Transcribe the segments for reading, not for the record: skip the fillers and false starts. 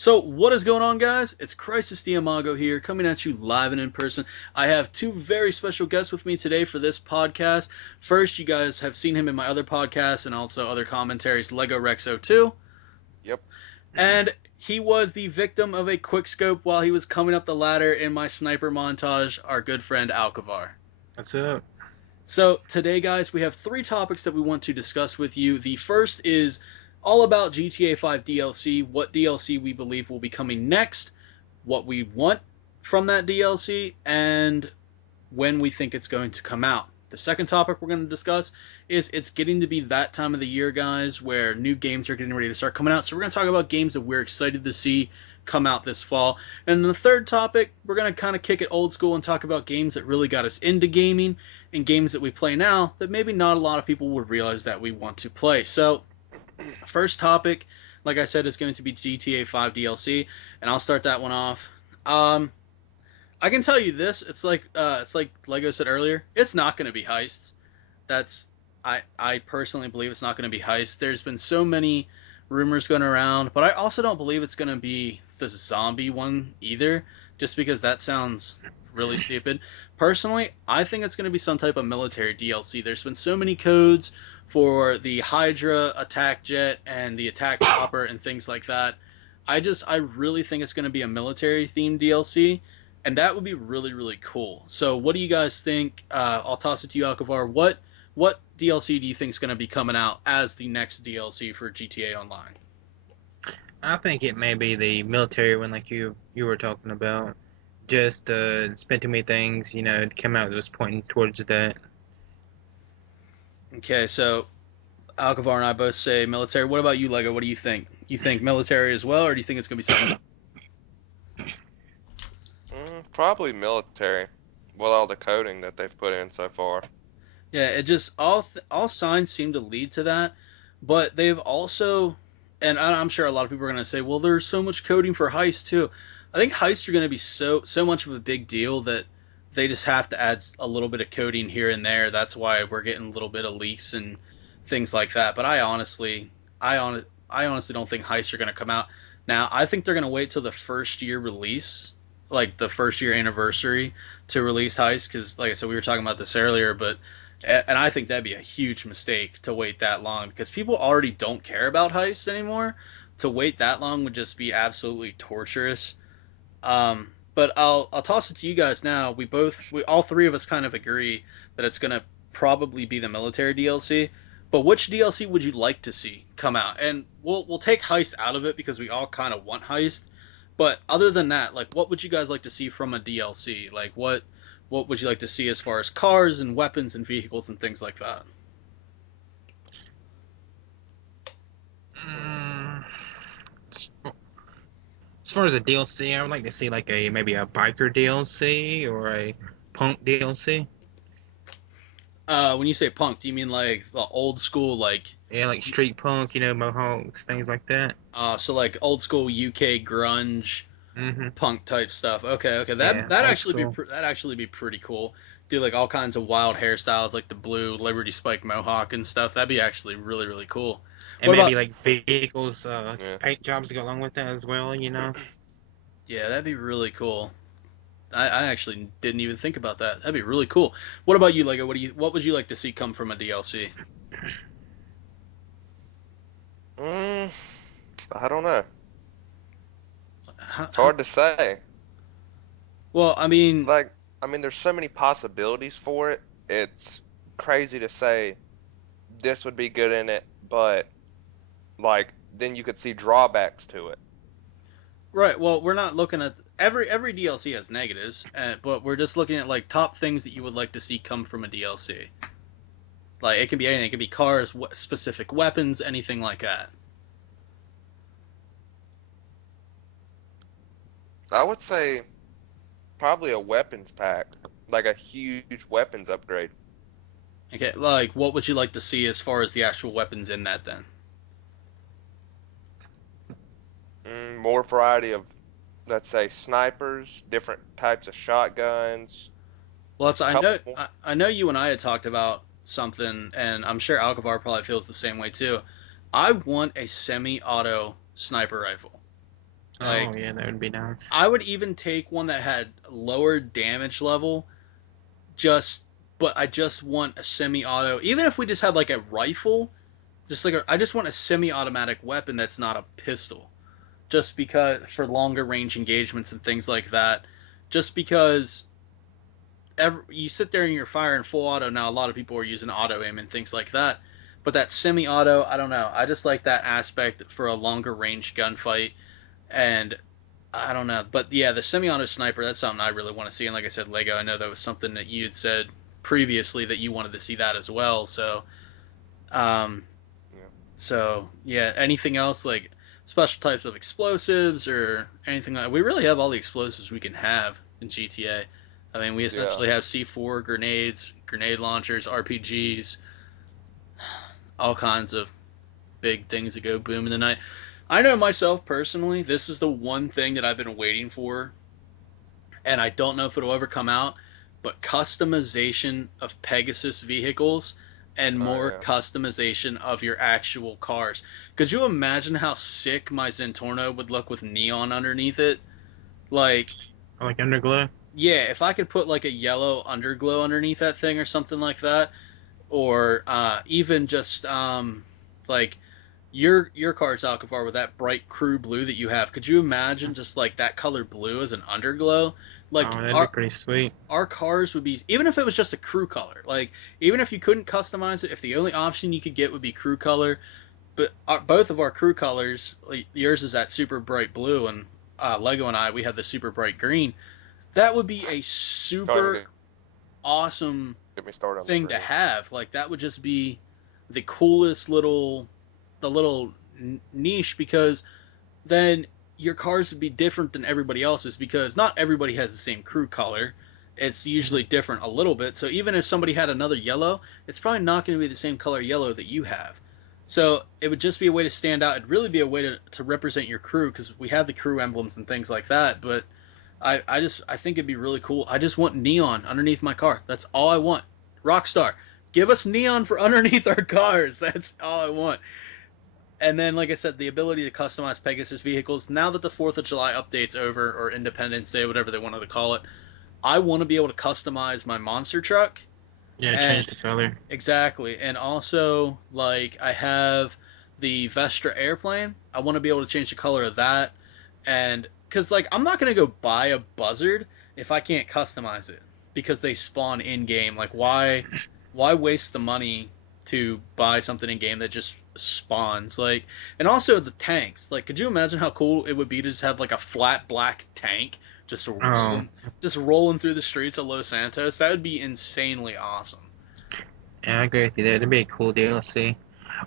So, what is going on, guys? It's Crisis Diamago here, coming at you live and in person. I have two very special guests with me today for this podcast. First, you guys have seen him in my other podcasts and also other commentaries, Lego Rex02. Yep. And he was the victim of a quickscope while he was coming up the ladder in my sniper montage, our good friend Alcavar. What's up? So, today, guys, we have three topics that we want to discuss with you. The first is all about GTA 5 DLC, what DLC we believe will be coming next, what we want from that DLC, and when we think it's going to come out. The second topic we're going to discuss is it's getting to be that time of the year, guys, where new games are getting ready to start coming out. So we're going to talk about games that we're excited to see come out this fall. And the third topic, we're going to kind of kick it old school and talk about games that really got us into gaming and games that we play now that maybe not a lot of people would realize that we want to play. So first topic, like I said, is going to be GTA 5 DLC, and I'll start that one off. I can tell you this: it's like Lego said earlier, it's not going to be heists. I personally believe it's not going to be heists. There's been so many rumors going around, but I also don't believe it's going to be the zombie one either, just because that sounds really stupid. Personally, I think it's going to be some type of military DLC. There's been so many codes for the Hydra attack jet and the attack chopper and things like that. I really think it's going to be a military themed DLC, and that would be really, really cool. So what do you guys think? I'll toss it to you, Alcavar. What DLC do you think is going to be coming out as the next DLC for GTA Online? I think it may be the military one, like you were talking about. Just spent too many things, to come out that was pointing towards that. Okay, so Alcavar and I both say military. What about you, Lego? What do you think? You think military as well, or do you think it's going to be something else? Probably military, with all the coding that they've put in so far. Yeah, it just all signs seem to lead to that, but they've also, and I'm sure a lot of people are going to say, well, there's so much coding for heists too. I think heists are going to be so much of a big deal that they just have to add a little bit of coding here and there. That's why we're getting a little bit of leaks and things like that. But I honestly don't think heists are going to come out. Now, I think they're going to wait till the first year release, like the first year anniversary, to release heists. Because, like I said, we were talking about this earlier, and I think that'd be a huge mistake to wait that long because people already don't care about heists anymore. To wait that long would just be absolutely torturous. But I'll toss it to you guys now. We all three of us kind of agree that it's gonna probably be the military DLC. But which DLC would you like to see come out? And we'll take heist out of it because we all kind of want heist. But other than that, like, what would you guys like to see from a DLC? Like, what would you like to see as far as cars and weapons and vehicles and things like that? As far as a DLC, I would like to see like maybe a biker DLC or a punk DLC. When you say punk, do you mean like the old school, like Yeah, like street punk, mohawks, things like that. so like old school UK grunge, punk type stuff? Okay, Yeah, that old actually school. that'd actually be pretty cool. Do like all kinds of wild hairstyles, like the blue Liberty Spike mohawk and stuff. That'd be actually really, really cool. And What maybe about? like vehicles, Yeah. paint jobs to go along with that as well. Yeah, that'd be really cool. I actually didn't even think about that. That'd be really cool. What about you, Lego? What would you like to see come from a DLC? Mm, I don't know. How, It's how, hard to say. well, I mean, There's so many possibilities for it. It's crazy to say this would be good in it, but then you could see drawbacks to it. right. Well, we're not looking at every DLC has negatives, but we're just looking at like top things that you would like to see come from a DLC. Like it can be anything. It can be cars, specific weapons, anything like that. I would say probably a weapons pack, like a huge weapons upgrade. Okay, like what would you like to see as far as the actual weapons in that then? More variety of, let's say, snipers, different types of shotguns. Well, that's, Couple more. I know you and I had talked about something, and I'm sure Alcavar probably feels the same way too. I want a semi-auto sniper rifle. Like, Oh yeah, that would be nice. I would even take one that had lower damage level, just but I just want a semi-auto. Even if we just had like a rifle, just like I just want a semi-automatic weapon that's not a pistol. Just because for longer range engagements and things like that. Just because you sit there and you're firing full auto now. A lot of people are using auto aim and things like that. But that semi-auto, I don't know. I just like that aspect for a longer range gunfight, and I don't know. But yeah, the semi-auto sniper, that's something I really want to see. And like I said, Lego, I know that was something that you had said previously that you wanted to see that as well. So, um, Yeah. so yeah, anything else like special types of explosives or anything like we really have all the explosives we can have in GTA. I mean, we Yeah. essentially have C4 grenades, grenade launchers, RPGs, all kinds of big things that go boom in the night. I know myself personally, this is the one thing that I've been waiting for, and I don't know if it'll ever come out, but customization of Pegasus vehicles and Oh more yeah. customization of your actual cars. Could you imagine how sick my Zentorno would look with neon underneath it? Like, Like Underglow. yeah, if I could put like a yellow underglow underneath that thing or something like that, or even just like your car's Alcazar with that bright crew blue that you have. Could you imagine just like that color blue as an underglow? Like Oh, that'd be pretty sweet. our cars would be, even if it was just a crew color, like even if you couldn't customize it, if the only option you could get would be crew color, but both of our crew colors, like yours is that super bright blue, and Lego and I we have the super bright green. That would be a Don't even super awesome get me started on the thing to green. have. Like that would just be the coolest little niche, because then your cars would be different than everybody else's, because not everybody has the same crew color. It's usually different a little bit. So even if somebody had another yellow, it's probably not going to be the same color yellow that you have. So it would just be a way to stand out. It'd really be a way to represent your crew, because we have the crew emblems and things like that. But I think it'd be really cool. I just want neon underneath my car. That's all I want. Rockstar, give us neon for underneath our cars. That's all I want. And then, like I said, the ability to customize Pegasus vehicles. Now that the 4th of July update's over, or Independence Day, whatever they wanted to call it, I want to be able to customize my monster truck. Yeah, And change the color. exactly. And also, like, I have the Vestra airplane. I want to be able to change the color of that. And, because, like, I'm not going to go buy a Buzzard if I can't customize it, because they spawn in-game. Like, why waste the money to buy something in-game that just spawns? Like, and also the tanks. Like, could you imagine how cool it would be to just have, like, a flat black tank Oh, just rolling through the streets of Los Santos? That would be insanely awesome. yeah, I agree with you there. That'd be a cool DLC.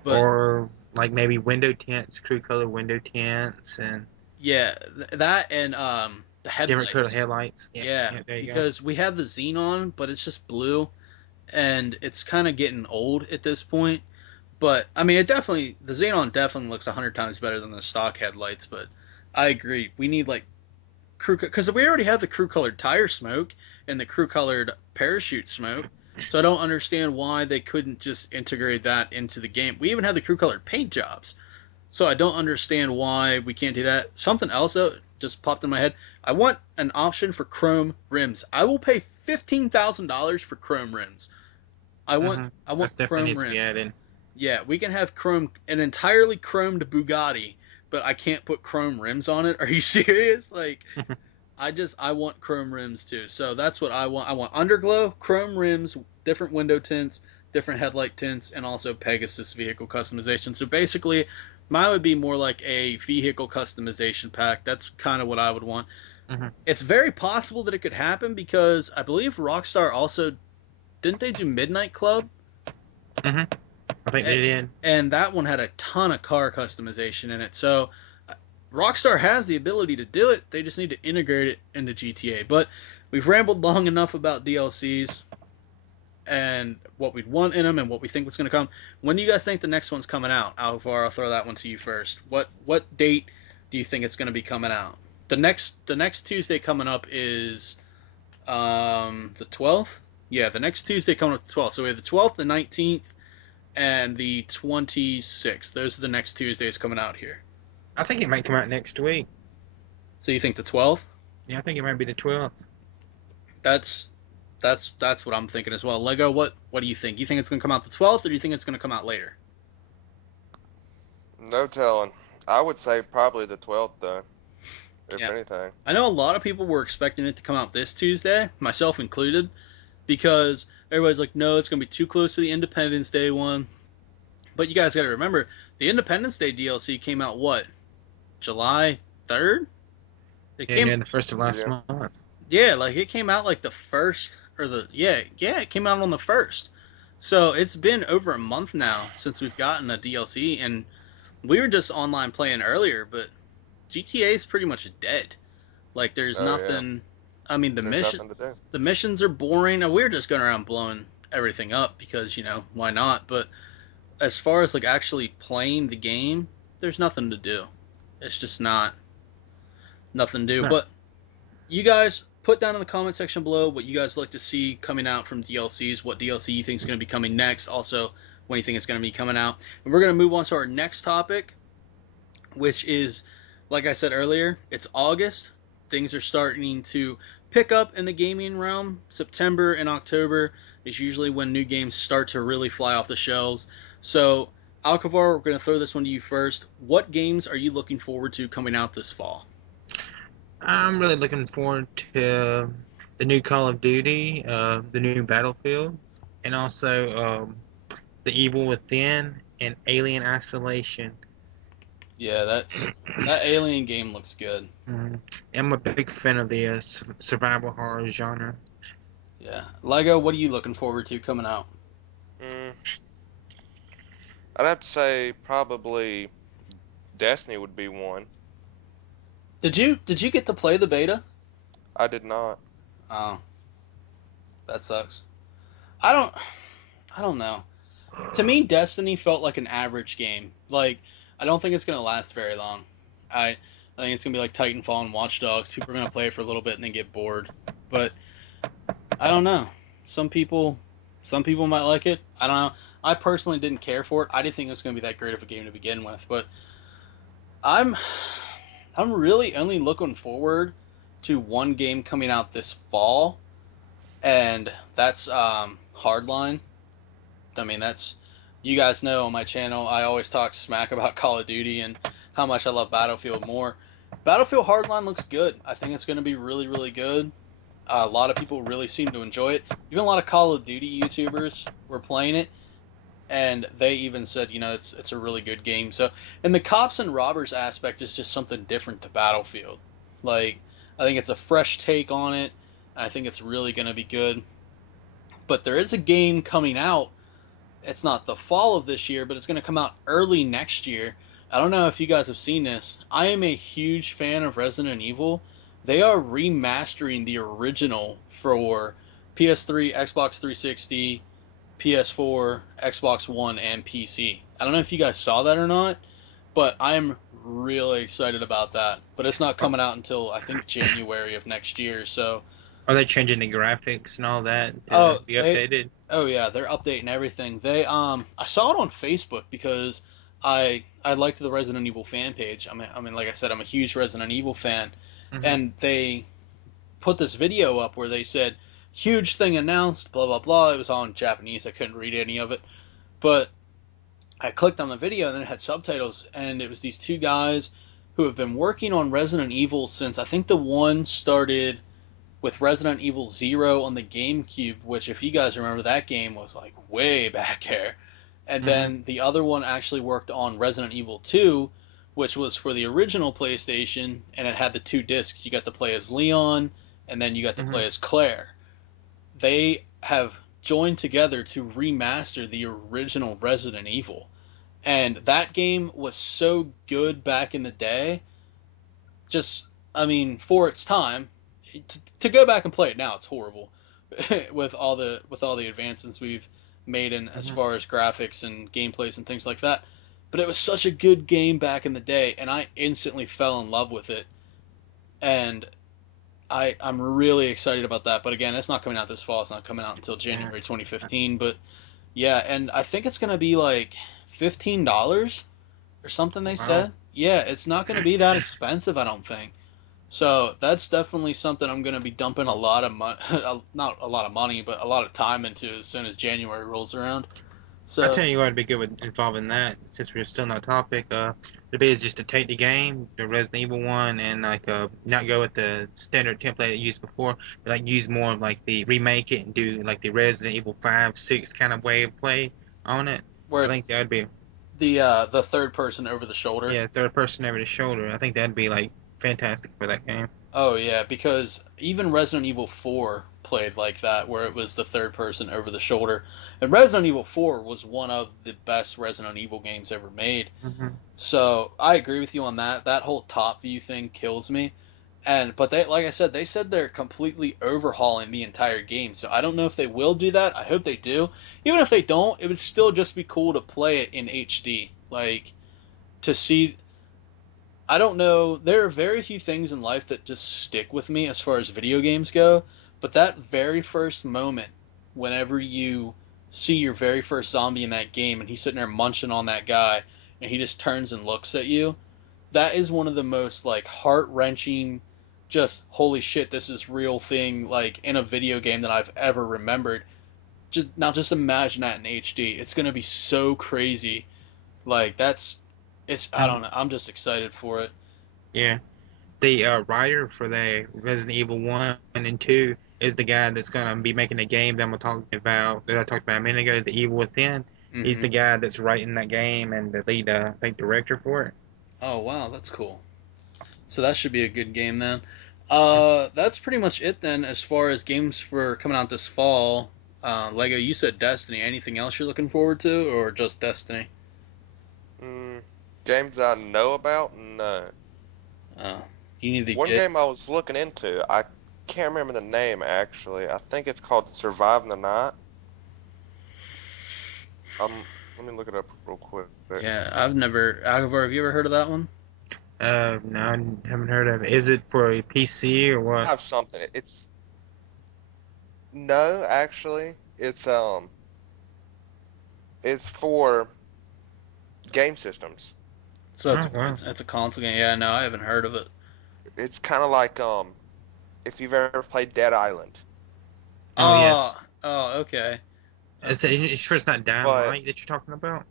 But Or like maybe window tints, crew color window tints, and yeah, that and the different color headlights. headlights. Yeah, There you go. because we have the Xenon, but it's just blue, and it's kind of getting old at this point. But I mean, the Xenon definitely looks 100 times better than the stock headlights. But I agree, we need like crew, because we already have the crew colored tire smoke and the crew colored parachute smoke. So I don't understand why they couldn't just integrate that into the game. We even have the crew colored paint jobs. So I don't understand why we can't do that. Something else though just popped in my head. I want an option for chrome rims. I will pay $15,000 for chrome rims. I want Mhm. I That's want definitely chrome needs to be rims. added. Yeah, we can have an entirely chromed Bugatti, but I can't put chrome rims on it. Are you serious? Like, I want chrome rims too. So that's what I want. I want underglow, chrome rims, different window tints, different headlight tints, and also Pegasus vehicle customization. So basically, mine would be more like a vehicle customization pack. That's kind of what I would want. Mhm. It's very possible that it could happen, because I believe Rockstar also, didn't they do Midnight Club? Mhm. I think they did. And that one had a ton of car customization in it. So Rockstar has the ability to do it. They just need to integrate it into GTA. But we've rambled long enough about DLCs and what we'd want in them and what we think was going to come. When do you guys think the next one's coming out? Alvar, I'll throw that one to you first. What date do you think it's going to be coming out? The next Tuesday coming up is the 12th. Yeah, the next Tuesday coming up the 12th. So we have the 12th, the 19th, and the 26th. Those are the next Tuesdays coming out here. I think it might come out next week. So you think the 12th? Yeah, I think it might be the 12th. That's that's what I'm thinking as well. Lego, what do you think? You think it's gonna come out the 12th, or do you think it's gonna come out later? No telling. I would say probably the 12th, though, if Yeah, anything. I know a lot of people were expecting it to come out this Tuesday, myself included, because everybody's like, no, it's gonna be too close to the Independence Day one. But you guys got to remember, the Independence Day DLC came out what, July 3rd? It Yeah, came, near the first of last Yeah. month. yeah, like it came out like the first or it came out on the first. So it's been over a month now since we've gotten a DLC, and we were just online playing earlier, but GTA is pretty much dead. Like there's Oh, yeah. nothing. I mean, There's nothing to do. the missions are boring. Now, we're just going around blowing everything up because why not? But as far as like actually playing the game, there's nothing to do. It's just not nothing to It's do. not. But you guys put down in the comment section below what you guys like to see coming out from DLCs, what DLC you think is going to be coming next, also when you think it's going to be coming out. And we're going to move on to our next topic, which is, like I said earlier, it's August. Things are starting to pick up in the gaming realm. September and October is usually when new games start to really fly off the shelves. So, Alcavar, we're going to throw this one to you first. What games are you looking forward to coming out this fall? I'm really looking forward to the new Call of Duty, the new Battlefield, and also The Evil Within and Alien Isolation. Yeah, that Alien game looks good. I'm a big fan of the survival horror genre. Yeah. Lego, what are you looking forward to coming out? Mm, I'd have to say probably Destiny would be one. Did you get to play the beta? I did not. Oh, that sucks. I don't I don't know. To me, Destiny felt like an average game. Like, I don't think it's gonna last very long. I think it's gonna be like Titanfall and Watch Dogs. People are gonna play it for a little bit and then get bored. But I don't know. Some people might like it. I don't know. I personally didn't care for it. I didn't think it was gonna be that great of a game to begin with. But I'm I'm really only looking forward to one game coming out this fall, and that's Hardline. I mean, that's, you guys know on my channel, I always talk smack about Call of Duty and how much I love Battlefield more. Battlefield Hardline looks good. I think it's going to be really, really good. A lot of people really seem to enjoy it. Even a lot of Call of Duty YouTubers were playing it, and they even said, it's a really good game. So, and the cops and robbers aspect is just something different to Battlefield. Like, I think it's a fresh take on it. I think it's really going to be good. But there is a game coming out. It's not the fall of this year, but it's going to come out early next year. I don't know if you guys have seen this. I am a huge fan of Resident Evil. They are remastering the original for PS3, Xbox 360, PS4, Xbox One, and PC. I don't know if you guys saw that or not, but I'm really excited about that. But it's not coming out until, I think, January of next year, so... Are they changing the graphics and all that Oh, to be updated? Oh yeah, they're updating everything. They I saw it on Facebook because I liked the Resident Evil fan page. I mean, like I said, I'm a huge Resident Evil fan, and they put this video up where they said huge thing announced, blah blah blah. It was all in Japanese. I couldn't read any of it, but I clicked on the video and then it had subtitles, and it was these two guys who have been working on Resident Evil since, I think the one started with Resident Evil 0 on the GameCube, which, if you guys remember, that game was like way back there. And then the other one actually worked on Resident Evil 2, which was for the original PlayStation, and it had the 2 discs. You got to play as Leon, and then you got to play as Claire. They have joined together to remaster the original Resident Evil. And that game was so good back in the day. Just, I mean, for its time, to go back and play it now, it's horrible with all the advancements we've made in as far as graphics and gameplays and things like that. But it was such a good game back in the day, and I instantly fell in love with it. And I'm really excited about that. But again, it's not coming out this fall. It's not coming out until January 2015. But yeah, and I think it's gonna be like $15 or something. They said. Yeah, it's not gonna be that expensive, I don't think. So that's definitely something I'm going to be dumping a lot of money, not a lot of money, but a lot of time into as soon as January rolls around. I So tell you what would be good with involving that, since we're still on that topic. The bit is just to take the game, the Resident Evil one, and like not go with the standard template I used before, but like use more of like the remake it and do like the Resident Evil 5, 6 kind of way of play on it. where I think it's that would be the third person over the shoulder. yeah, third person over the shoulder. I think that'd be like fantastic for that game. Oh yeah, because even Resident Evil 4 played like that, where it was the third person over the shoulder. And Resident Evil 4 was one of the best Resident Evil games ever made. Hmm. So I agree with you on that. That whole top view thing kills me. But they, like I said, they said they're completely overhauling the entire game. So I don't know if they will do that. I hope they do. Even if they don't, it would still just be cool to play it in HD. Like to see. I don't know. There are very few things in life that just stick with me as far as video games go. But that very first moment, whenever you see your very first zombie in that game, and he's sitting there munching on that guy, and he just turns and looks at you, that is one of the most like heart wrenching, just holy shit, this is real thing like in a video game that I've ever remembered. Just imagine that in HD. It's gonna be so crazy. Like it's I don't know. I'm just excited for it. Yeah. The writer for the Resident Evil 1 and 2 is the guy that's going to be making the game that I'm talking about, that I talked about a minute ago, The Evil Within. He's Hmm. the guy that's writing that game and the lead, I think, director for it. Oh wow, that's cool. So that should be a good game then. That's pretty much it then as far as games for coming out this fall. Lego, you said Destiny. Anything else you're looking forward to, or just Destiny? Mm, games I know about? No. Uh, you need to One get. game I was looking into, I can't remember the name actually. I think it's called Survive the Night. Let me look it up real quick. Yeah, I've never. Agavor, have you ever heard of that one? No, I haven't heard of it. Is it for a PC or I what? have something. It's no, actually, it's for game systems. So Oh, wow. it's a console game. Yeah, no, I haven't heard of it. It's kind of like if you've ever played Dead Island, Oh, yes. Oh, oh, okay. It's sure it's not Dying but Light that you're talking about?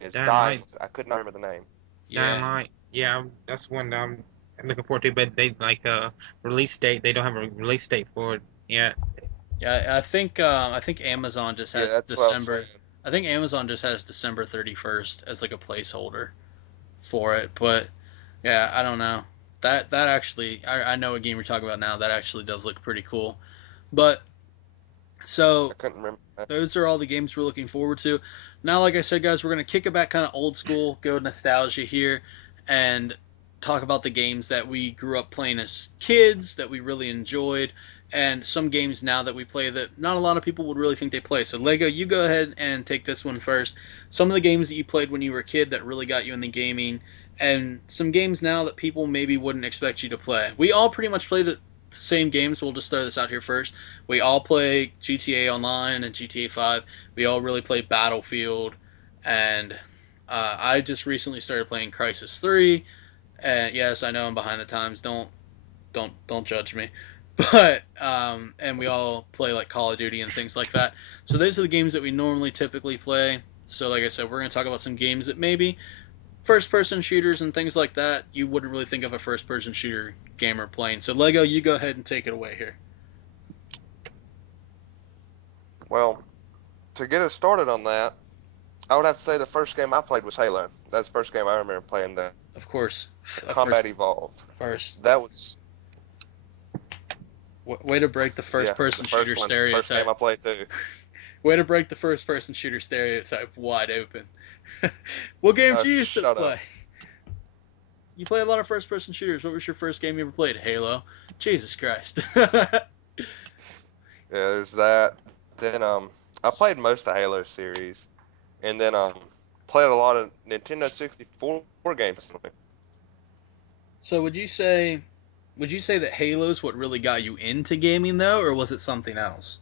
it's Dying Dying. Light. I could not remember the name. Dying Yeah, Light. Yeah, that's one that I'm looking forward to, but they like release date. They don't have a release date for it yet. yeah. I think Amazon just Yeah, has that's what I was saying. December. I think Amazon just has December 31st as like a placeholder for it. But yeah, I don't know. That actually, I know what game you're talking about now. That actually does look pretty cool. But I so couldn't remember. those are all the games we're looking forward to. Now, like I said, guys, we're gonna kick it back kind of old school, go nostalgia here, and talk about the games that we grew up playing as kids that we really enjoyed, and some games now that we play that not a lot of people would really think they play. So, Lego, you go ahead and take this one first. Some of the games that you played when you were a kid that really got you in the gaming, and some games now that people maybe wouldn't expect you to play. We all pretty much play the same games. We'll just throw this out here first. We all play GTA Online and GTA 5. We all really play Battlefield, and I just recently started playing Crisis 3. And yes, I know I'm behind the times. Don't judge me. But and we all play like Call of Duty and things like that. So those are the games that we normally typically play. So like I said, we're gonna talk about some games that maybe first person shooters and things like that you wouldn't really think of a first person shooter gamer playing. So Lego, you go ahead and take it away here. Well, to get us started on that, I would have to say the first game I played was Halo. That's the first game I remember playing. The Of course, a Combat Evolved. first That was way to break the first yeah, person the shooter first one, first game stereotype. I played too. Way to break the first person shooter stereotype wide open. What games you used to Shut play? up. You play a lot of first person shooters. What was your first game you ever played? Halo. Jesus Christ. Yeah, there's that. Then I played most of the Halo series, and then played a lot of Nintendo 64 games. So would you say that Halo's what really got you into gaming though, or was it something else?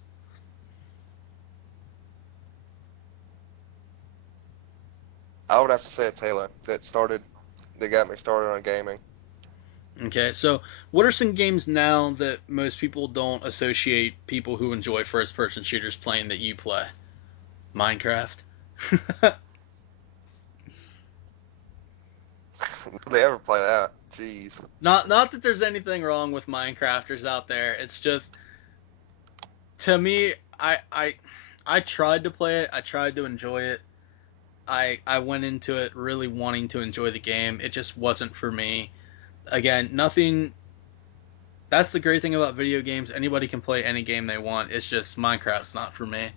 I would have to say it's Halo that started that got me started on gaming. Okay, so what are some games now that most people don't associate people who enjoy first-person shooters playing that you play? Minecraft. Did they ever play that? Jeez. Not that there's anything wrong with Minecrafters out there. It's just to me, I tried to play it. I tried to enjoy it. I went into it really wanting to enjoy the game. It just wasn't for me. Again, nothing. That's the great thing about video games. Anybody can play any game they want. It's just Minecraft's not for me.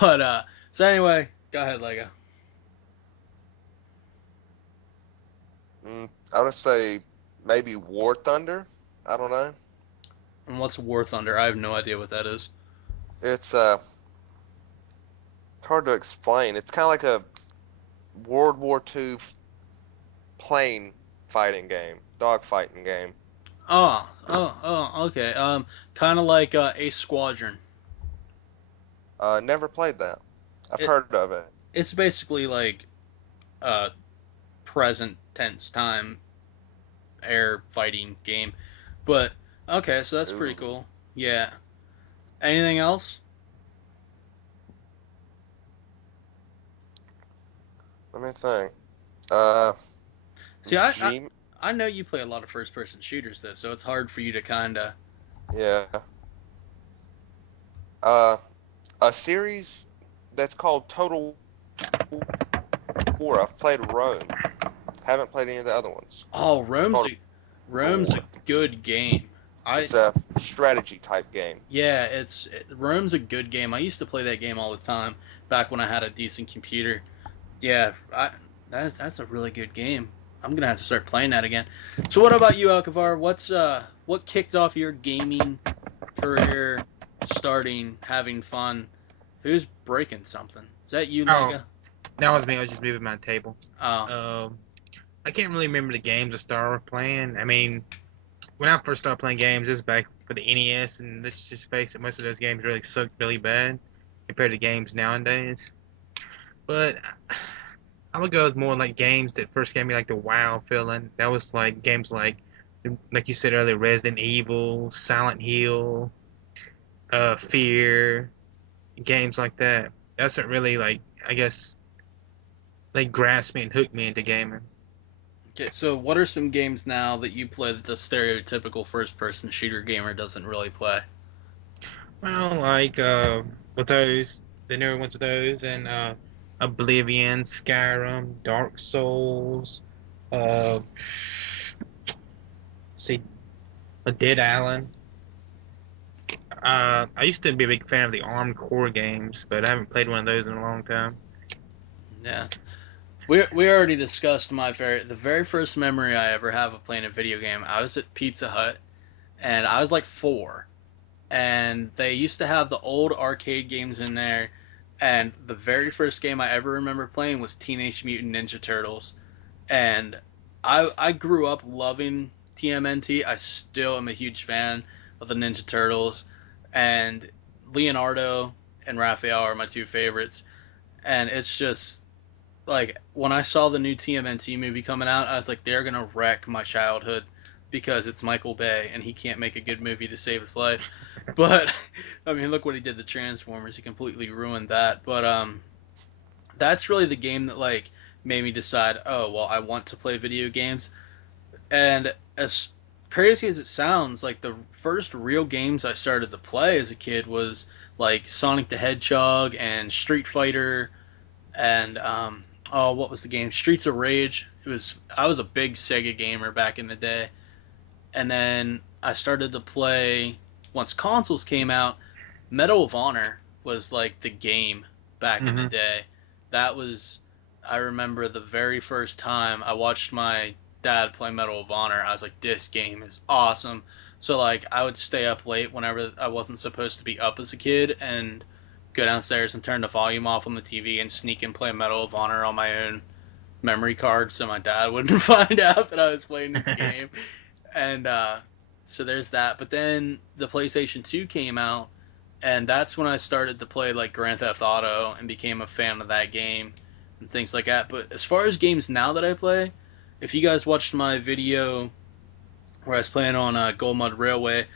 But so anyway, go ahead, Lego. I would say maybe War Thunder. I don't know. And what's War Thunder? I have no idea what that is. It's hard to explain. It's kind of like a World War II plane fighting game, dog fighting game. Okay. Kind of like Ace Squadron. Never played that. I've It, heard of it. it's basically like present tense time air fighting game. But okay, so that's pretty Ooh. cool. Yeah. Anything else? Let me think. Uh, See, G, I know you play a lot of first person shooters though, so it's hard for you to kind of. yeah. Uh, a series that's called Total War. I've played Rome. Haven't played any of the other ones. Oh, It's called Rome's War. a good game. It's a strategy type game. Yeah, Rome's a good game. I used to play that game all the time back when I had a decent computer. Yeah, that's a really good game. I'm gonna have to start playing that again. So what about you, Alcavar? What kicked off your gaming career, starting, having fun? Who's breaking something? Is that you, Oh, Lega? that was me. I was just moving my table. Oh, I can't really remember the games I started playing. I mean, when I first started playing games, it was back for the NES, and let's just face it, most of those games really sucked really bad compared to games nowadays. But I would go with more like games that first gave me like the wow feeling. That was like games like you said earlier, Resident Evil, Silent Hill, Fear, games like that. That's what really like I guess like grasped me and hooked me into gaming. okay. So what are some games now that you play that the stereotypical first-person shooter gamer doesn't really play? Well, like with those, the newer ones with those, and Oblivion, Skyrim, Dark Souls, uh, see, a Dead Island. I used to be a big fan of the Armed Core games, but I haven't played one of those in a long time. Yeah. We already discussed the very first memory I ever have of playing a video game. I was at Pizza Hut, and I was like 4, and they used to have the old arcade games in there, and the very first game I ever remember playing was Teenage Mutant Ninja Turtles, and I grew up loving TMNT. I still am a huge fan of the Ninja Turtles, and Leonardo and Raphael are my two favorites, and it's just like when I saw the new TMNT movie coming out, I was like, they're gonna wreck my childhood because it's Michael Bay and he can't make a good movie to save his life. But I mean, look what he did to Transformers. He completely ruined that. But that's really the game that like made me decide, oh well, I want to play video games. And as crazy as it sounds, like the first real games I started to play as a kid was like Sonic the Hedgehog and Street Fighter and oh, what was the game? Streets of Rage. I was a big Sega gamer back in the day, and then I started to play once consoles came out. Medal of Honor was like the game back in the Hmm. day. That was I remember the very first time I watched my dad play Medal of Honor. I was like, this game is awesome. So like I would stay up late whenever I wasn't supposed to be up as a kid and go downstairs and turn the volume off on the TV and sneak and play Medal of Honor on my own memory card so my dad wouldn't find out that I was playing this game. And so there's that. But then the PlayStation 2 came out, and that's when I started to play like Grand Theft Auto and became a fan of that game and things like that. But as far as games now that I play, if you guys watched my video where I was playing on Gold Mud Railway,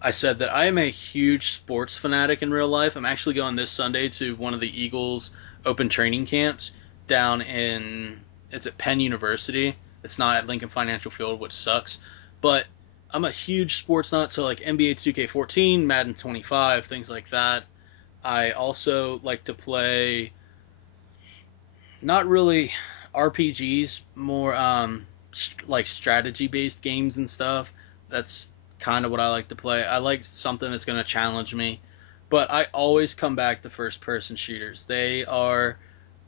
I said that I am a huge sports fanatic in real life. I'm actually going this Sunday to one of the Eagles open training camps down in, it's at Penn University. It's not at Lincoln Financial Field, which sucks. But I'm a huge sports nut, so like NBA 2K14, Madden 25, things like that. I also like to play, not really RPGs, more like strategy-based games and stuff. That's kind of what I like to play. I like something that's going to challenge me, but I always come back to first-person shooters. They are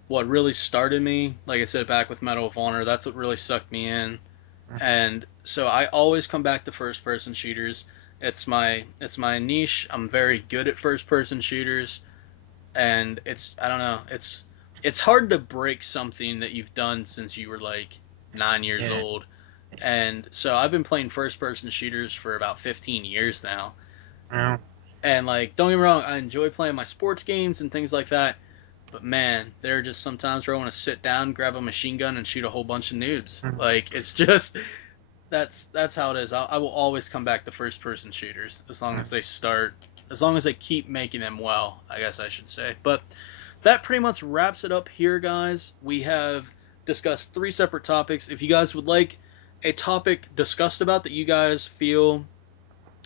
what really started me. Like I said, back with Medal of Honor, that's what really sucked me in. And so I always come back to first-person shooters. It's my niche. I'm very good at first-person shooters, and it's, I don't know, it's hard to break something that you've done since you were like 9 years Yeah. old. And so I've been playing first person shooters for about 15 years now. Well, And like, don't get me wrong, I enjoy playing my sports games and things like that. But man, there are just some times where I want to sit down, grab a machine gun, and shoot a whole bunch of nudes. Mhm. Like, it's just, that's how it is. I will always come back to first person shooters as long as as long as they keep making them well, I guess I should say. But that pretty much wraps it up here, guys. We have discussed 3 separate topics. If you guys would like a topic discussed about that you guys feel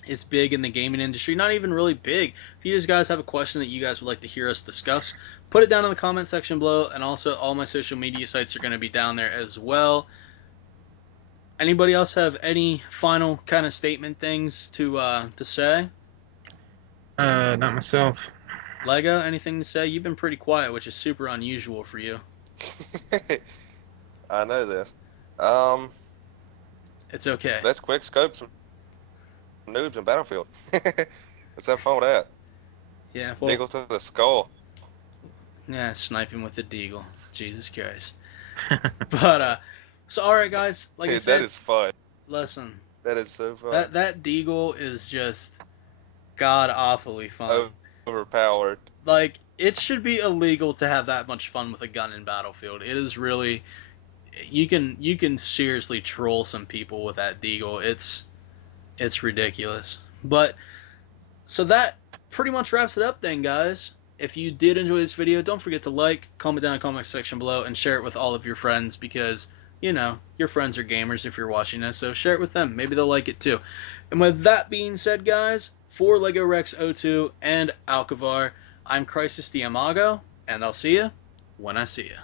is big in the gaming industry, not even really big, if you guys have a question that you guys would like to hear us discuss, put it down in the comment section below, and also all my social media sites are going to be down there as well. Anybody else have any final kind of statement things to say? not myself. Lego, anything to say? You've been pretty quiet, which is super unusual for you. I know this. It's okay. Let's quick scope some noobs in Battlefield. Let's have fun with that. Yeah, well, Deagle to the skull. yeah, sniping with the deagle. Jesus Christ. But so all right, guys. Like I Dude, said, that is fun. listen, That is so fun. that deagle is just god awfully fun. Overpowered. Like, it should be illegal to have that much fun with a gun in Battlefield. It is really, you can seriously troll some people with that deagle. It's ridiculous. But so that pretty much wraps it up then, guys. If you did enjoy this video, don't forget to like, comment down in the comment section below, and share it with all of your friends, because, you know, your friends are gamers if you're watching this, so share it with them. Maybe they'll like it too. And with that being said, guys, for Lego Rex 02 and Alcavar, I'm Crisis Diamago, and I'll see you when I see you.